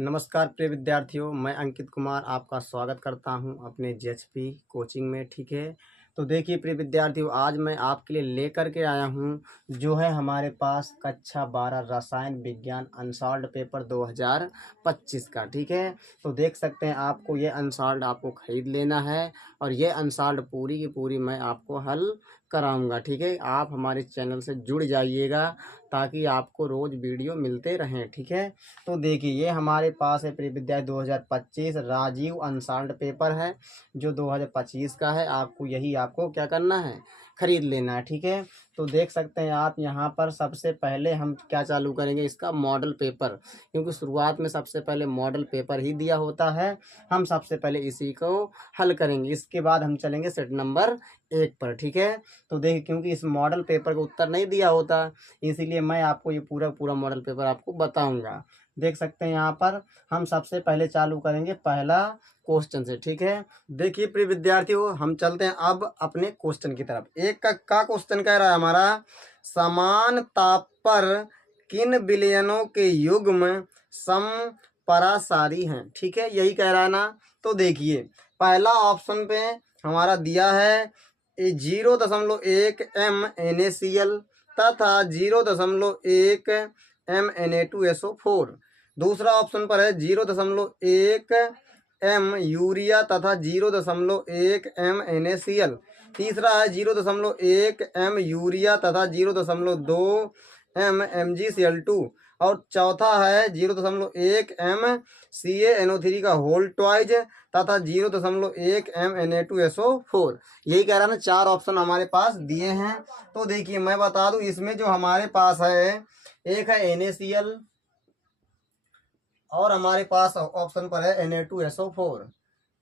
नमस्कार प्रिय विद्यार्थियों, मैं अंकित कुमार आपका स्वागत करता हूं अपने जीएचपी कोचिंग में। ठीक है, तो देखिए प्रिय विद्यार्थियों, आज मैं आपके लिए लेकर के आया हूं जो है हमारे पास कक्षा 12 रसायन विज्ञान अनसॉल्व्ड पेपर 2025 का। ठीक है, तो देख सकते हैं आपको ये अनसॉल्व्ड आपको खरीद लेना है और ये अनसॉल्व्ड पूरी की पूरी मैं आपको हल कराऊंगा। ठीक है, आप हमारे चैनल से जुड़ जाइएगा ताकि आपको रोज़ वीडियो मिलते रहें। ठीक है, तो देखिए ये हमारे पास है प्रिय विद्यार्थी 2025 राजीव अनसॉल्व्ड पेपर है जो 2025 का है। आपको यही आपको क्या करना है, खरीद लेना है। ठीक है, तो देख सकते हैं आप यहाँ पर सबसे पहले हम क्या चालू करेंगे, इसका मॉडल पेपर, क्योंकि शुरुआत में सबसे पहले मॉडल पेपर ही दिया होता है। हम सबसे पहले इसी को हल करेंगे, इसके बाद हम चलेंगे सेट नंबर 1 पर। ठीक है, तो देखिए क्योंकि इस मॉडल पेपर का उत्तर नहीं दिया होता, इसीलिए मैं आपको ये पूरा मॉडल पेपर आपको बताऊंगा। देख सकते हैं यहाँ पर हम सबसे पहले चालू करेंगे पहला क्वेश्चन से। ठीक है, देखिए प्रिय विद्यार्थियों, हम चलते हैं अब अपने क्वेश्चन की तरफ। एक का क्वेश्चन कह रहा है हमारा, समान ताप पर किन विलयनों के युग्म समपरासारी हैं। ठीक है, यही कह रहा है ना। तो देखिए पहला ऑप्शन पे हमारा दिया है 0.1 MnACl तथा 0.1 MNa2SO4। दूसरा ऑप्शन पर है 0.1 M यूरिया तथा 0.1 MnACl। तीसरा है 0.1 M यूरिया तथा 0.2 M MgCl2। और चौथा है 0.1 M CaNO3 का होल ट्वाइज तथा 0.1 MNa2SO4। यही कह रहा है ना, 4 ऑप्शन हमारे पास दिए हैं। तो देखिए मैं बता दूं, इसमें जो हमारे पास है एक है NaCl और हमारे पास ऑप्शन पर है Na2SO4।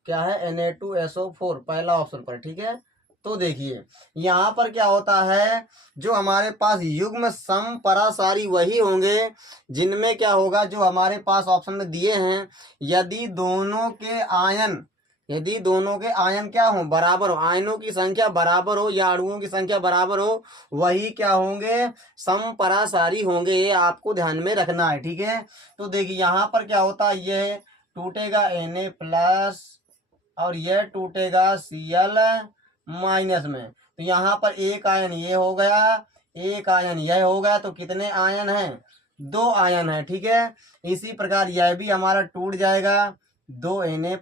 क्या है, Na2SO4 पहला ऑप्शन पर। ठीक है, तो देखिए यहाँ पर क्या होता है, जो हमारे पास युग्म समपरासारी वही होंगे जिनमें क्या होगा, जो हमारे पास ऑप्शन में दिए हैं, यदि दोनों के आयन क्या हो, बराबर हो, आयनों की संख्या बराबर हो या अणुओं की संख्या बराबर हो, वही क्या होंगे, समपरासारी होंगे। ये आपको ध्यान में रखना है। ठीक है, तो देखिए यहाँ पर क्या होता है, ये टूटेगा Na+ और यह टूटेगा Cl- में। तो यहाँ पर एक आयन ये हो गया, एक आयन यह हो गया, तो कितने आयन हैं, 2 आयन है। ठीक है, इसी प्रकार यह भी हमारा टूट जाएगा, 2 Na+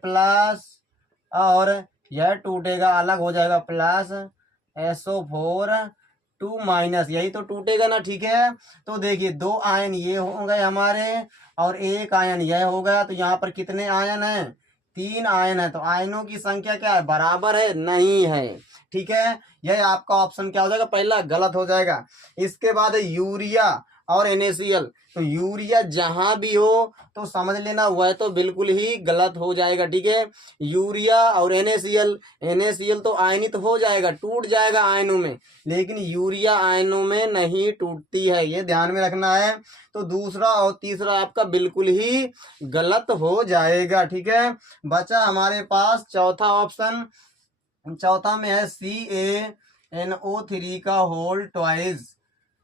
और यह टूटेगा, अलग हो जाएगा, प्लस SO4 2-, यही तो टूटेगा ना। ठीक है, तो देखिए 2 आयन ये हो गए हमारे और एक आयन यह हो गया, तो यहाँ पर कितने आयन हैं, 3 आयन है। तो आयनों की संख्या क्या है, बराबर है, नहीं है। ठीक है, यह आपका ऑप्शन क्या हो जाएगा, पहला गलत हो जाएगा। इसके बाद है यूरिया और NaCl। तो यूरिया जहां भी हो तो समझ लेना वह तो बिल्कुल ही गलत हो जाएगा। ठीक है, यूरिया और NaCl तो आयनित हो जाएगा, टूट जाएगा आयनों में, लेकिन यूरिया आयनों में नहीं टूटती है, ये ध्यान में रखना है। तो दूसरा और तीसरा आपका बिल्कुल ही गलत हो जाएगा। ठीक है, बचा हमारे पास चौथा ऑप्शन। चौथा में है CaNO3 का होल ट्वाइस,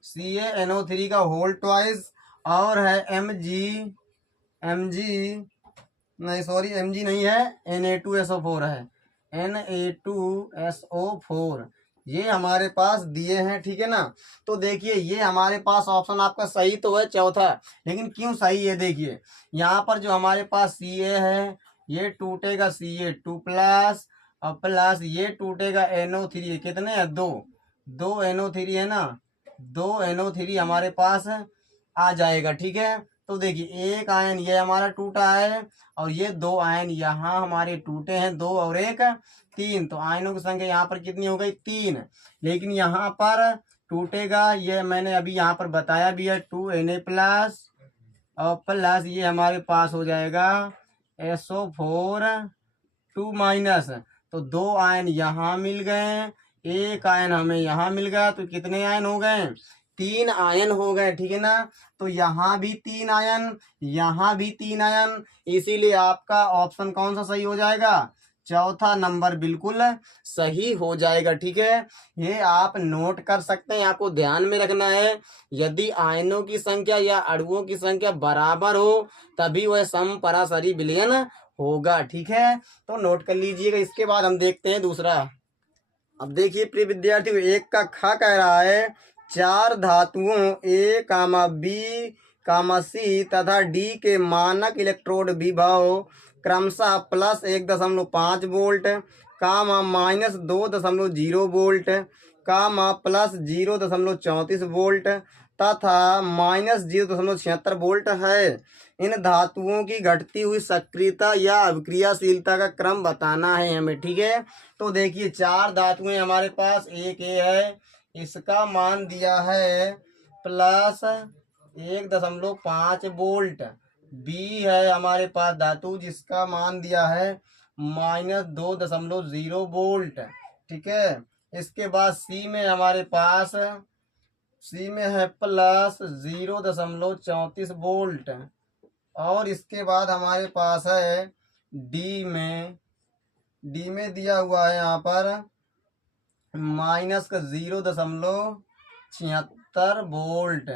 CaNO3 का होल ट्वाइस, और है Mg नहीं है, Na2SO4 है, Na2SO4 ये हमारे पास दिए हैं। ठीक है ना, तो देखिए ये हमारे पास ऑप्शन आपका सही तो है चौथा, लेकिन क्यों सही है, देखिए यहाँ पर जो हमारे पास Ca है ये टूटेगा Ca2+ और प्लस ये टूटेगा NO3, कितने हैं, 2 NO3 है ना, 2 NO3 हमारे पास आ जाएगा। ठीक है, तो देखिए एक आयन ये हमारा टूटा है और ये 2 आयन यहाँ हमारे टूटे हैं, 2 और 1 3। तो आयनों की संख्या यहाँ पर कितनी हो गई, 3। लेकिन यहाँ पर टूटेगा, ये मैंने अभी यहाँ पर बताया भी है, 2 Na+ और प्लस ये हमारे पास हो जाएगा SO4 2-। तो 2 आयन यहाँ मिल गए, एक आयन हमें यहाँ मिल गया, तो कितने आयन हो गए, 3 आयन हो गए। ठीक है ना, तो यहाँ भी 3 आयन, यहाँ भी 3 आयन, इसीलिए आपका ऑप्शन कौन सा सही हो जाएगा, चौथा नंबर बिल्कुल सही हो जाएगा। ठीक है, ये आप नोट कर सकते हैं, आपको ध्यान में रखना है। यदि आयनों की संख्या या अणुओं की संख्या बराबर हो तभी वह समपराशरी विलयन होगा। ठीक है, तो नोट कर लीजिएगा। इसके बाद हम देखते हैं दूसरा। अब देखिए प्रिय विद्यार्थियों, एक का खा कह रहा है चार धातुओं ए कामा बी कामा सी तथा डी के मानक इलेक्ट्रोड विभव क्रमशः +1.5 वोल्ट कामा -2.0 वोल्ट कामा +0.34 वोल्ट तथा -0.76 वोल्ट है। इन धातुओं की घटती हुई सक्रियता या अभिक्रियाशीलता का क्रम बताना है हमें। ठीक है, तो देखिए चार धातुएं हमारे पास, एक ये है, इसका मान दिया है +1.5 वोल्ट। बी है हमारे पास धातु जिसका मान दिया है -2.0 वोल्ट। ठीक है, इसके बाद सी में हमारे पास, सी में है +0.34 वोल्ट। और इसके बाद हमारे पास है डी में, डी में दिया हुआ है यहाँ पर -0.76 वोल्ट।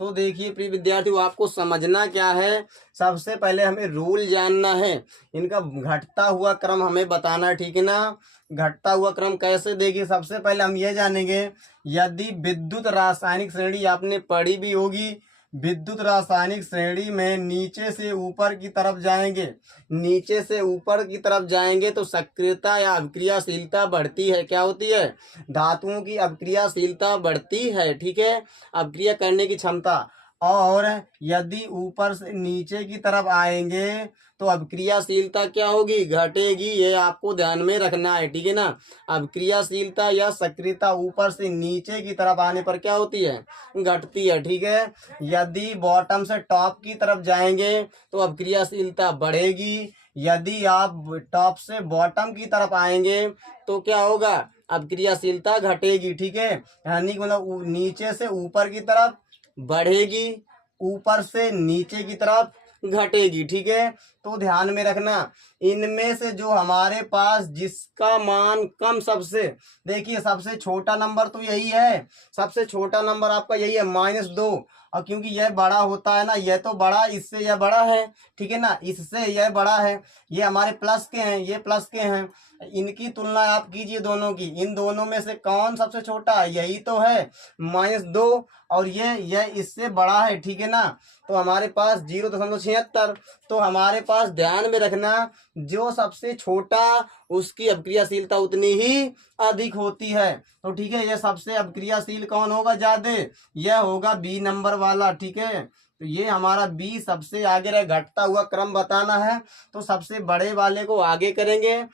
तो देखिए प्रिय विद्यार्थियों, आपको समझना क्या है, सबसे पहले हमें रूल जानना है, इनका घटता हुआ क्रम हमें बताना है। ठीक है ना, घटता हुआ क्रम कैसे, देखिए सबसे पहले हम ये जानेंगे, यदि विद्युत रासायनिक श्रेणी आपने पढ़ी भी होगी, विद्युत रासायनिक श्रेणी में नीचे से ऊपर की तरफ जाएंगे, नीचे से ऊपर की तरफ जाएंगे तो सक्रियता या अभिक्रियाशीलता बढ़ती है। क्या होती है, धातुओं की अभिक्रियाशीलता बढ़ती है। ठीक है, अभिक्रिया करने की क्षमता। और यदि ऊपर से नीचे की तरफ आएंगे तो अभिक्रियाशीलता क्या होगी, घटेगी। ये आपको ध्यान में रखना है। ठीक है ना, अभिक्रियाशीलता या सक्रियता ऊपर से नीचे की तरफ आने पर क्या होती है, घटती है। ठीक है, यदि बॉटम से टॉप की तरफ जाएंगे तो अभिक्रियाशीलता बढ़ेगी। यदि आप टॉप से बॉटम की तरफ आएंगे तो क्या होगा, अभिक्रियाशीलता घटेगी। ठीक है, यानी कि मतलब नीचे से ऊपर की तरफ बढ़ेगी, ऊपर से नीचे की तरफ घटेगी। ठीक है, तो ध्यान में रखना, इनमें से जो हमारे पास जिसका मान कम, सबसे देखिए सबसे छोटा नंबर तो यही है, सबसे छोटा नंबर आपका यही है -2। और क्योंकि यह बड़ा होता है ना, यह तो बड़ा, इससे यह बड़ा है। ठीक है ना, इससे यह बड़ा है, ये हमारे प्लस के हैं, ये प्लस के हैं। इनकी तुलना आप कीजिए दोनों की, इन दोनों में से कौन सबसे छोटा है, यही तो है -2। और यह इससे बड़ा है। ठीक है ना, तो हमारे पास 0.76। तो हमारे पास ध्यान में रखना, जो सबसे छोटा उसकी अभिक्रियाशीलता उतनी ही अधिक होती है। तो ठीक है, यह सबसे अभिक्रियाशील कौन होगा ज्यादा, यह होगा बी नंबर वाला। ठीक है, तो ये हमारा बी सबसे आगे रहे, घटता हुआ क्रम बताना है तो सबसे बड़े वाले को आगे करेंगे,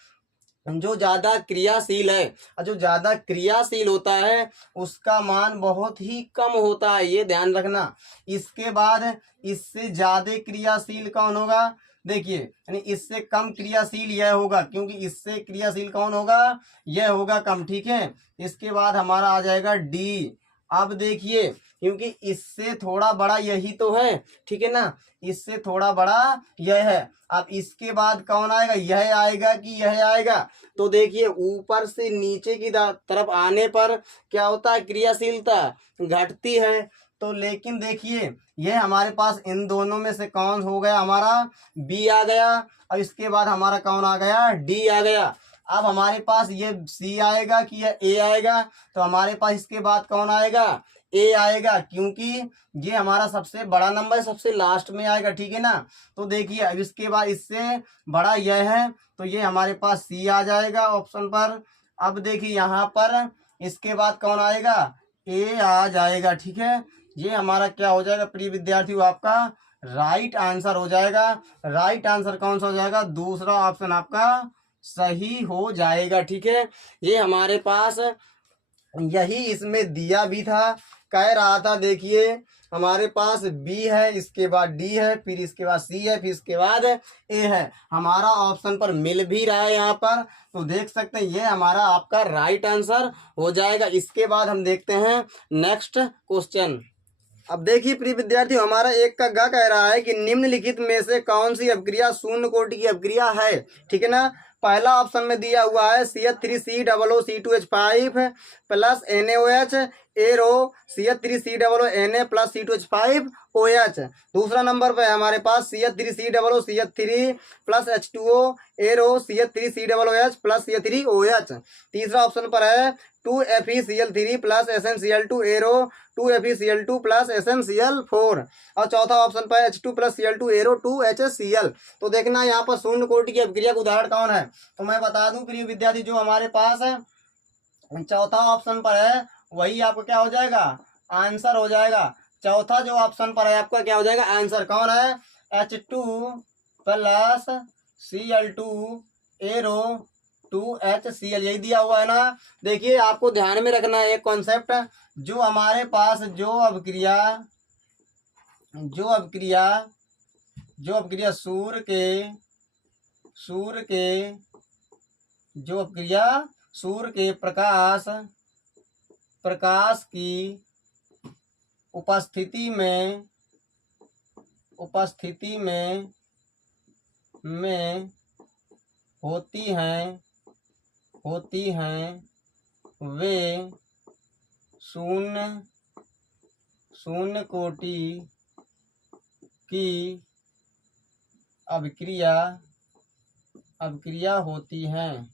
जो ज्यादा क्रियाशील है। और जो ज्यादा क्रियाशील होता है उसका मान बहुत ही कम होता है, ये ध्यान रखना। इसके बाद इससे ज्यादा क्रियाशील कौन होगा, देखिए यानी इससे कम क्रियाशील यह होगा, क्योंकि इससे क्रियाशील कौन होगा, यह होगा कम। ठीक है, इसके बाद हमारा आ जाएगा डी। अब देखिए, क्योंकि इससे थोड़ा बड़ा यही तो है। ठीक है ना, इससे थोड़ा बड़ा यह है। अब इसके बाद कौन आएगा, यह आएगा कि यह आएगा। तो देखिए ऊपर से नीचे की तरफ आने पर क्या होता है, क्रियाशीलता घटती है। तो लेकिन देखिए यह हमारे पास इन दोनों में से कौन हो गया, हमारा बी आ गया। और इसके बाद हमारा कौन आ गया, डी आ गया। अब हमारे पास ये सी आएगा कि यह ए आएगा, तो हमारे पास इसके बाद कौन आएगा, ए आएगा, क्योंकि ये हमारा सबसे बड़ा नंबर सबसे लास्ट में आएगा। ठीक है ना, तो देखिए अब इसके बाद इससे बड़ा यह है तो ये हमारे पास सी आ जाएगा ऑप्शन पर। अब देखिए यहाँ पर इसके बाद कौन आएगा, ए आ जाएगा। ठीक है, ये हमारा क्या हो जाएगा प्रिय विद्यार्थियों, आपका राइट आंसर हो जाएगा। राइट आंसर कौन सा हो जाएगा, दूसरा ऑप्शन आपका सही हो जाएगा। ठीक है, ये हमारे पास यही इसमें दिया भी था, कह रहा था। देखिए हमारे पास बी है, इसके बाद डी है, फिर इसके बाद सी है, फिर इसके बाद ए है। हमारा ऑप्शन पर मिल भी रहा है यहाँ पर, तो देख सकते हैं ये हमारा आपका राइट आंसर हो जाएगा। इसके बाद हम देखते हैं नेक्स्ट क्वेश्चन। अब देखिए प्रिय विद्यार्थियों, हमारा एक का ग कह रहा है कि निम्नलिखित में से कौन सी अभिक्रिया शून्य कोटि की अभिक्रिया है। ठीक है ना, पहला ऑप्शन में दिया हुआ है CH3COO-C2H5 plus NaOH arrow CH3COO Na plus C2H5OH। दूसरा नंबर पे हमारे पास CH3COO-CH3 plus H2O arrow CH3COOH plus CH3OH। तीसरा ऑप्शन पर है 2FeCl3 plus SnCl2 arrow 2FeCl2 plus SnCl4। और चौथा ऑप्शन पर H2 plus Cl2 arrow 2HCl। तो देखना यहाँ पर शून्य कोटि की अभिक्रिया का उदाहरण कौन है। तो मैं बता दूं प्रिय विद्यार्थी, जो हमारे पास है चौथा ऑप्शन पर है वही आपको क्या हो जाएगा, आंसर हो जाएगा। चौथा जो ऑप्शन पर है आपका क्या हो जाएगा आंसर, कौन है, H2 plus Cl2 arrow 2HCl, यही दिया हुआ है ना। देखिए आपको ध्यान में रखना है एक कॉन्सेप्ट, जो हमारे पास जो अभिक्रिया सूर्य के प्रकाश की उपस्थिति में होती हैं वे शून्य कोटि की अभिक्रिया होती हैं।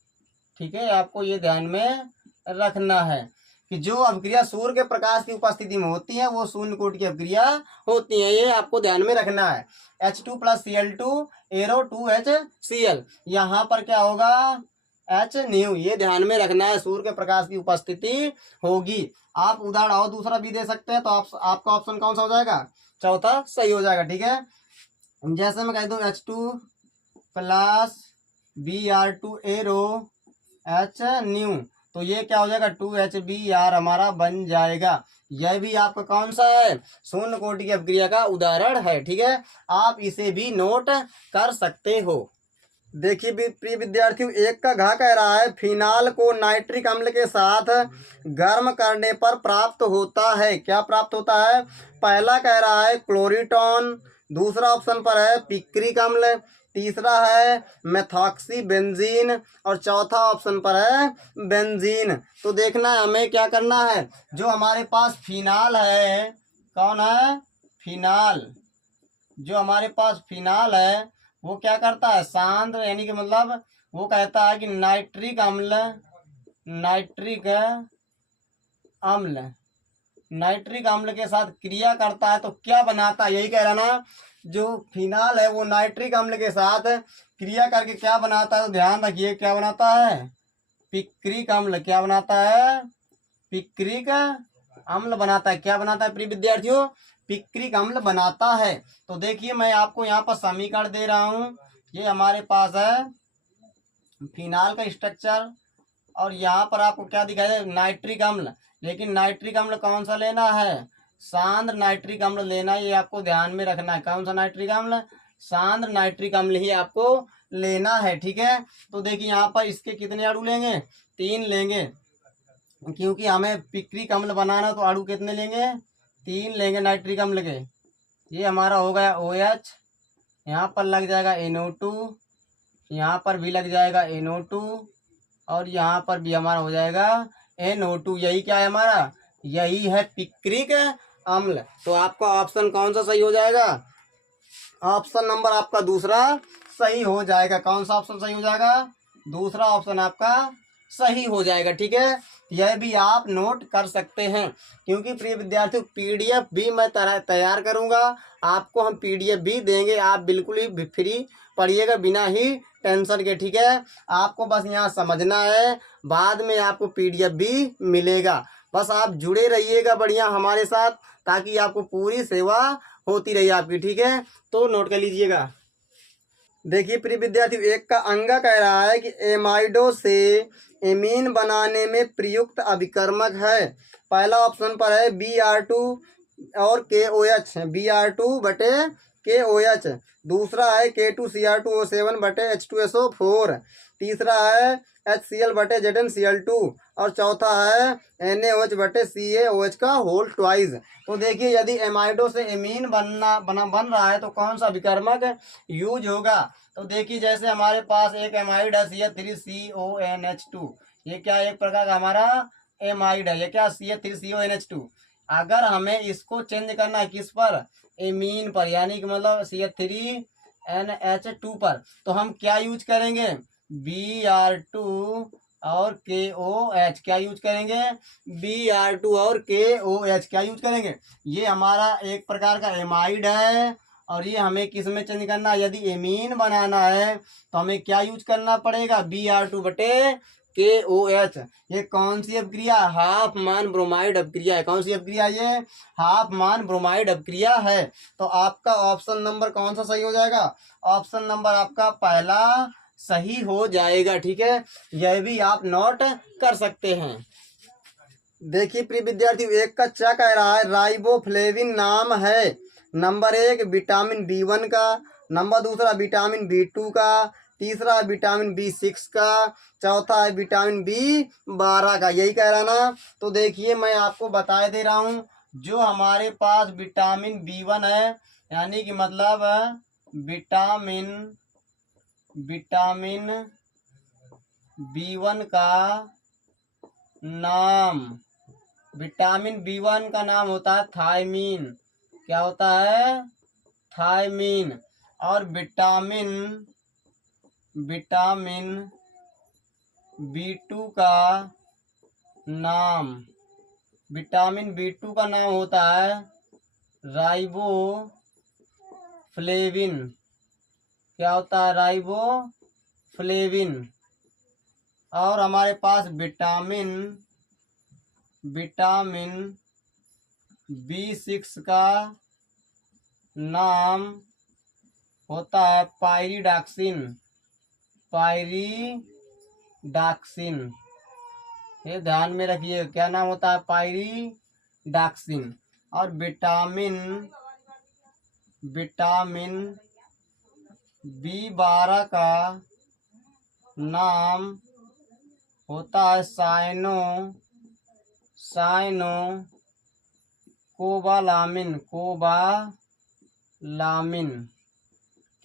ठीक है, आपको ये ध्यान में रखना है कि जो अभिक्रिया सूर्य के प्रकाश की उपस्थिति में होती है वो शून्य कोटि की अभिक्रिया होती है, ये आपको ध्यान में रखना है। H2 plus Cl2 arrow 2HCl, यहाँ पर क्या होगा H न्यू, ये ध्यान में रखना है, सूर्य के प्रकाश की उपस्थिति होगी। आप उदाहरण और दूसरा भी दे सकते हैं, तो आपका ऑप्शन कौन सा हो जाएगा, चौथा सही हो जाएगा। ठीक है, जैसे मैं कह दूं H2 plus Br2 arrow H new, तो ये क्या हो जाएगा 2HBr हमारा बन जाएगा। यह भी आपका कौन सा है, शून्य कोटि की अभिक्रिया का उदाहरण है। ठीक है, आप इसे भी नोट कर सकते हो। देखिए प्रिय विद्यार्थियों, एक का घा कह रहा है फिनाल को नाइट्रिक अम्ल के साथ गर्म करने पर प्राप्त होता है, क्या प्राप्त होता है। पहला कह रहा है क्लोरीटॉन, दूसरा ऑप्शन पर है पिक्रिक अम्ल, तीसरा है मेथॉक्सी बेंजीन और चौथा ऑप्शन पर है बेंजीन। तो देखना है हमें क्या करना है, जो हमारे पास फिनाल है, कौन है फिनाल, जो हमारे पास फिनाल है वो क्या करता है, सांद्र यानी कि मतलब वो कहता है कि नाइट्रिक अम्ल के साथ क्रिया करता है, तो क्या बनाता है, यही कह रहा ना, जो फिनाल है वो नाइट्रिक अम्ल के साथ क्रिया करके क्या बनाता है, तो ध्यान रखिए क्या बनाता है, पिक्रिक अम्ल, क्या बनाता है, पिक्रिक अम्ल बनाता है। क्या बनाता है प्रिय विद्यार्थियों, पिक्रिक अम्ल बनाता है। तो देखिए मैं आपको यहाँ पर समीकरण दे रहा हूँ, ये हमारे पास है फिनाल का स्ट्रक्चर और यहाँ पर आपको क्या दिखाई दे, नाइट्रिक अम्ल। लेकिन नाइट्रिक अम्ल कौन सा लेना है, सांद्र नाइट्रिक अम्ल लेना, ये आपको ध्यान में रखना है। कौन सा नाइट्रिक अम्ल, सांद्र नाइट्रिक अम्ल ही आपको लेना है। ठीक है, तो देखिए यहाँ पर इसके कितने अणु लेंगे, 3 लेंगे, क्योंकि हमें पिक्रिक अम्ल बनाना, तो अणु कितने लेंगे, 3 लेंगे नाइट्रिक अम्ल के। ये हमारा हो गया OH, यहाँ पर लग जाएगा NO2, यहाँ पर भी लग जाएगा NO2 और यहाँ पर भी हमारा हो जाएगा NO2। यही क्या है हमारा, यही है पिक्रिक अम्ल। तो आपका ऑप्शन कौन सा सही हो जाएगा, ऑप्शन नंबर आपका दूसरा सही हो जाएगा। कौन सा ऑप्शन सही हो जाएगा, दूसरा ऑप्शन आपका सही हो जाएगा। ठीक है, यह भी आप नोट कर सकते हैं, क्योंकि प्रिय विद्यार्थियों PDF भी मैं तैयार करूंगा, आपको हम PDF भी देंगे, आप बिल्कुल ही फ्री पढ़िएगा बिना ही टेंशन के। ठीक है, आपको बस यहाँ समझना है, बाद में आपको PDF भी मिलेगा। बस आप जुड़े रहिएगा बढ़िया हमारे साथ, ताकि आपको पूरी सेवा होती रही आपकी। ठीक है, तो नोट कर लीजिएगा। देखिए प्रिय विद्यार्थियों, एक का अंगा कह रहा है कि एमाइडो से एमीन बनाने में प्रयुक्त अभिकर्मक है। पहला ऑप्शन पर है Br2 और KOH, Br2 बटे KOH, दूसरा है K2Cr2O7 बटे H2SO4, तीसरा है HCl बटे ZnCl2 और चौथा है NaOH बटे CaOH का होल ट्वाइस। तो देखिए यदि एमाइडो से एमीन बन रहा है तो कौन सा विकर्मक यूज होगा। तो देखिए जैसे हमारे पास एक एमाइड है CH3CONH2, ये क्या एक प्रकार का हमारा एमाइड है, ये क्या CH3CONH2। अगर हमें इसको चेंज करना है किस पर, एमीन पर, यानी कि मतलब CH3NH2 पर, तो हम क्या यूज करेंगे, Br2 और KOH क्या यूज करेंगे, Br2 और KOH क्या यूज करेंगे। ये हमारा एक प्रकार का एमाइड है और ये हमें किस में चेंज करना है, यदि एमीन बनाना है तो हमें क्या यूज करना पड़ेगा, Br2 बटे KOH। ये कौन सी अपक्रिया, हाफ मान ब्रोमाइड अपक्रिया है। कौन सी अपक्रिया, ये हाफ मान ब्रोमाइड अपक्रिया है। तो आपका ऑप्शन नंबर कौन सा सही हो जाएगा, ऑप्शन नंबर आपका पहला सही हो जाएगा। ठीक है, यह भी आप नोट कर सकते हैं। देखिए प्रिय विद्यार्थी, एक का क्या कह रहा है, राइबोफ्लेविन नाम है नंबर 1 विटामिन B1 का, नंबर दूसरा विटामिन B2 का, तीसरा विटामिन B6 का, चौथा है विटामिन B12 का, यही कह रहा ना। तो देखिए मैं आपको बता दे रहा हूँ, जो हमारे पास विटामिन B1 है, यानी कि मतलब विटामिन B1 का नाम, विटामिन B1 का नाम होता है थायमीन। क्या होता है, थायमीन। और विटामिन B2 का नाम, विटामिन B2 का नाम होता है राइबोफ्लेविन। क्या होता है, राइबोफ्लेविन। और हमारे पास विटामिन B6 का नाम होता है पायरीडाक्सिन। ये ध्यान में रखिए, क्या नाम होता है, पायरीडाक्सिन। और विटामिन B12 का नाम होता है कोबालामिन।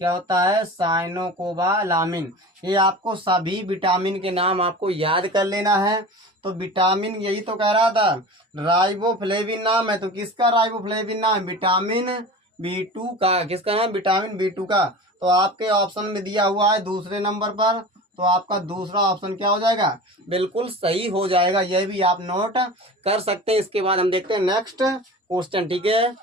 क्या होता है, साइनोकोबालामिन। ये आपको सभी विटामिन के नाम आपको याद कर लेना है। तो विटामिन यही तो कह रहा था, राइबोफ्लेविन नाम है, तो किसका राइबोफ्लेविन नाम है, विटामिन B2 का। किसका नाम, विटामिन B2 का। तो आपके ऑप्शन में दिया हुआ है दूसरे नंबर पर, तो आपका दूसरा ऑप्शन क्या हो जाएगा, बिल्कुल सही हो जाएगा। यह भी आप नोट कर सकते हैं। इसके बाद हम देखते हैं नेक्स्ट क्वेश्चन। ठीक है,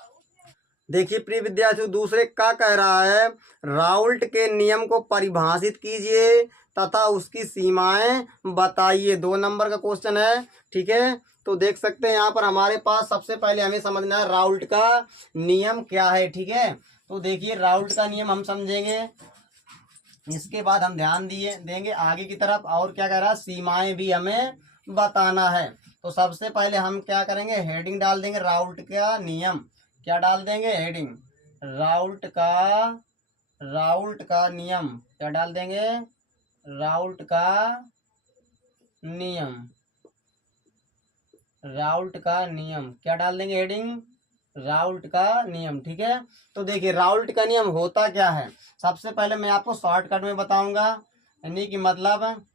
देखिए प्रिय विद्यार्थियों, दूसरे का कह रहा है, राउल्ट के नियम को परिभाषित कीजिए तथा उसकी सीमाएं बताइए। 2 नंबर का क्वेश्चन है। ठीक है, तो देख सकते हैं यहाँ पर हमारे पास सबसे पहले हमें समझना है राउल्ट का नियम क्या है। ठीक है, तो देखिए राउल्ट का नियम हम समझेंगे, इसके बाद हम ध्यान देंगे आगे की तरफ। और क्या कह रहा है, सीमाएं भी हमें बताना है। तो सबसे पहले हम क्या करेंगे, हेडिंग डाल देंगे राउल्ट का नियम। क्या डाल देंगे, हेडिंग राउल्ट का नियम। क्या डाल देंगे, राउल्ट का नियम। क्या डाल देंगे, हेडिंग राउल्ट का नियम। ठीक है, तो देखिए राउल्ट का नियम होता क्या है, सबसे पहले मैं आपको शॉर्टकट में बताऊंगा, यानी कि मतलब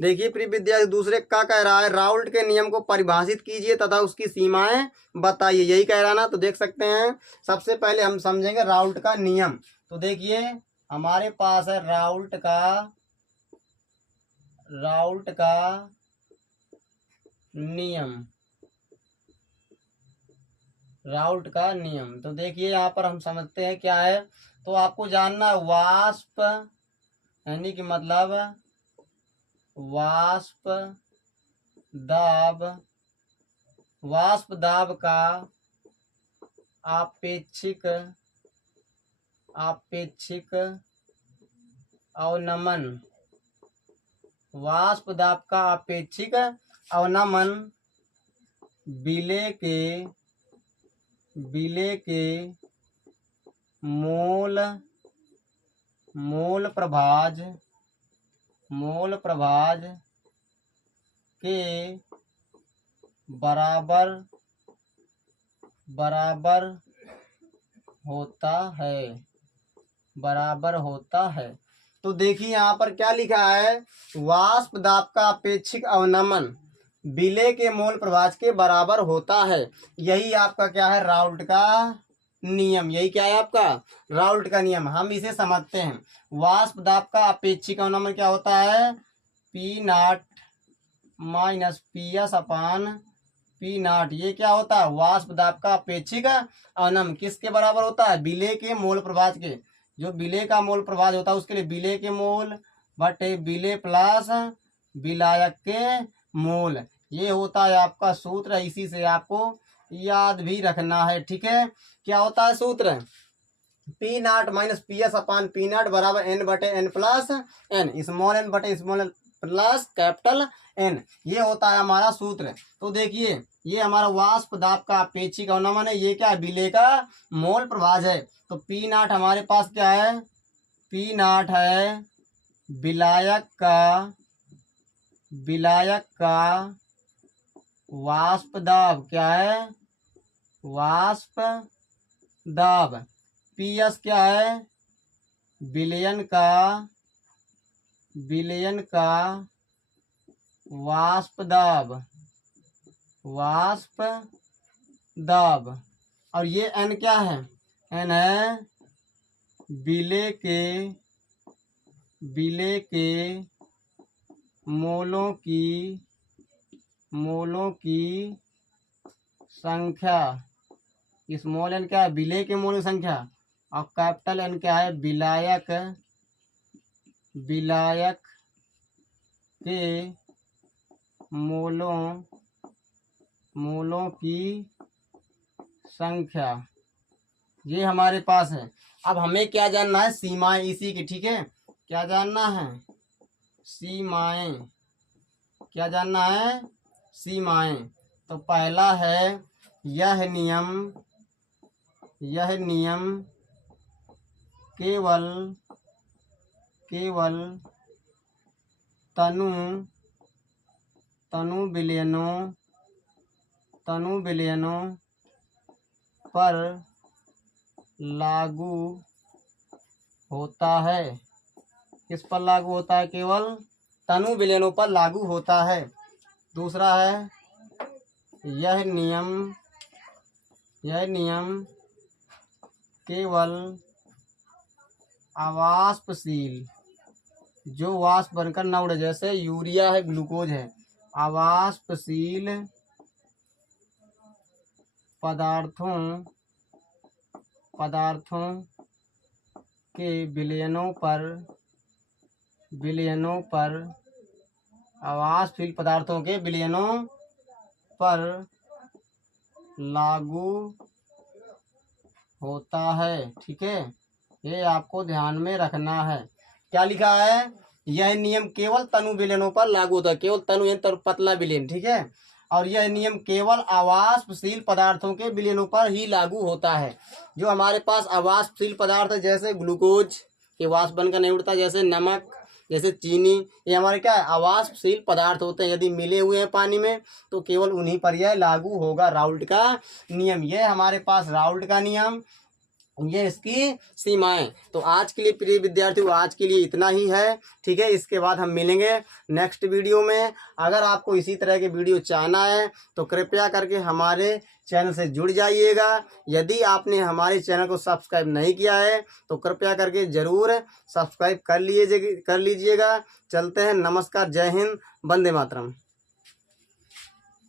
देखिए प्रिय विद्यार्थी, दूसरे का कह रहा है, राउल्ट के नियम को परिभाषित कीजिए तथा उसकी सीमाएं बताइए। यही कह रहा ना। तो देख सकते हैं, सबसे पहले हम समझेंगे राउल्ट का नियम। तो देखिए हमारे पास है राउल्ट का नियम। तो देखिए यहाँ पर हम समझते हैं क्या है। तो आपको जानना है, वाष्प यानी कि मतलब वाष्प दाब का आपेक्षिक अवनमन, वाष्प दाब का आपेक्षिक अवनमन विलेय के मोल प्रभाज के बराबर होता है। तो देखिए यहाँ पर क्या लिखा है, वाष्प दाब का अपेक्षिक अवनमन विलेय के मोल प्रभाज के बराबर होता है। यही आपका क्या है, राउल्ट का नियम। यही क्या है आपका, राउल्ट का नियम। हम इसे समझते हैं। वाष्प दाब का अपेक्षिक अवनमन क्या होता है, P0 माइनस PS अपान P0। ये क्या होता है, वाष्प दाब का अपेक्षिक अवनमन किसके बराबर होता है, विलेय के मोल प्रभाज के। जो विलेय का मोल प्रभाज होता है उसके लिए विलेय के मोल बटे विलेय प्लस विलायक के मोल, ये होता है आपका सूत्र। इसी से आपको याद भी रखना है, ठीक है। क्या होता है सूत्र, P0 माइनस PS अपान P0 बराबर N बटे N plus N, small n बटे small n plus capital N। ये होता है हमारा सूत्र। तो देखिए ये हमारा वाष्प दाब का अपेक्षिक अवनमन है, ये क्या है, विलेय का मोल प्रभाज है। तो P0 हमारे पास क्या है, P0 है विलायक का वाष्प दाब, क्या है, वाष्प दाब। PS क्या है, विलयन का वाष्प दाब। और ये N क्या है, N है विलेय के मोलों की संख्या। स्मॉल n क्या है, विलेय के मोलों की संख्या, और कैपिटल N क्या है, विलायक के मोलों की संख्या। ये हमारे पास है। अब हमें क्या जानना है, सीमाएं इसी की, ठीक है। क्या जानना है, सीमाएं। क्या जानना है, सीमाएं। तो पहला है, यह नियम केवल तनु विलयनों पर लागू होता है। किस पर लागू होता है, केवल तनु विलयनों पर लागू होता है। दूसरा है, यह नियम केवल अवाष्पशील, जो वाष्प बनकर न उड़े, जैसे यूरिया है, ग्लूकोज है, अवाष्पशील पदार्थों के विलयनों पर अवाष्पशील पदार्थों के विलयनों पर लागू होता है, ठीक है। ये आपको ध्यान में रखना है। क्या लिखा है, यह नियम केवल तनु विलयनों पर लागू होता है, केवल तनु यानी पतला विलयन, ठीक है। और यह नियम केवल अवाष्पशील पदार्थों के विलयनों पर ही लागू होता है। जो हमारे पास अवाष्पशील पदार्थ है, जैसे ग्लूकोज के वाष्प बनकर नहीं उड़ता, जैसे नमक, जैसे चीनी, ये हमारे क्या है, अवाष्पशील पदार्थ होते हैं। यदि मिले हुए हैं पानी में तो केवल उन्हीं पर यह लागू होगा, राउल्ट का नियम। यह हमारे पास राउल्ट का नियम, ये इसकी सीमाएं। तो आज के लिए प्रिय विद्यार्थियों, आज के लिए इतना ही है, ठीक है। इसके बाद हम मिलेंगे नेक्स्ट वीडियो में। अगर आपको इसी तरह के वीडियो चाहना है तो कृपया करके हमारे चैनल से जुड़ जाइएगा। यदि आपने हमारे चैनल को सब्सक्राइब नहीं किया है तो कृपया करके ज़रूर सब्सक्राइब कर लीजिएगा। चलते हैं, नमस्कार, जय हिंद, वंदे मातरम।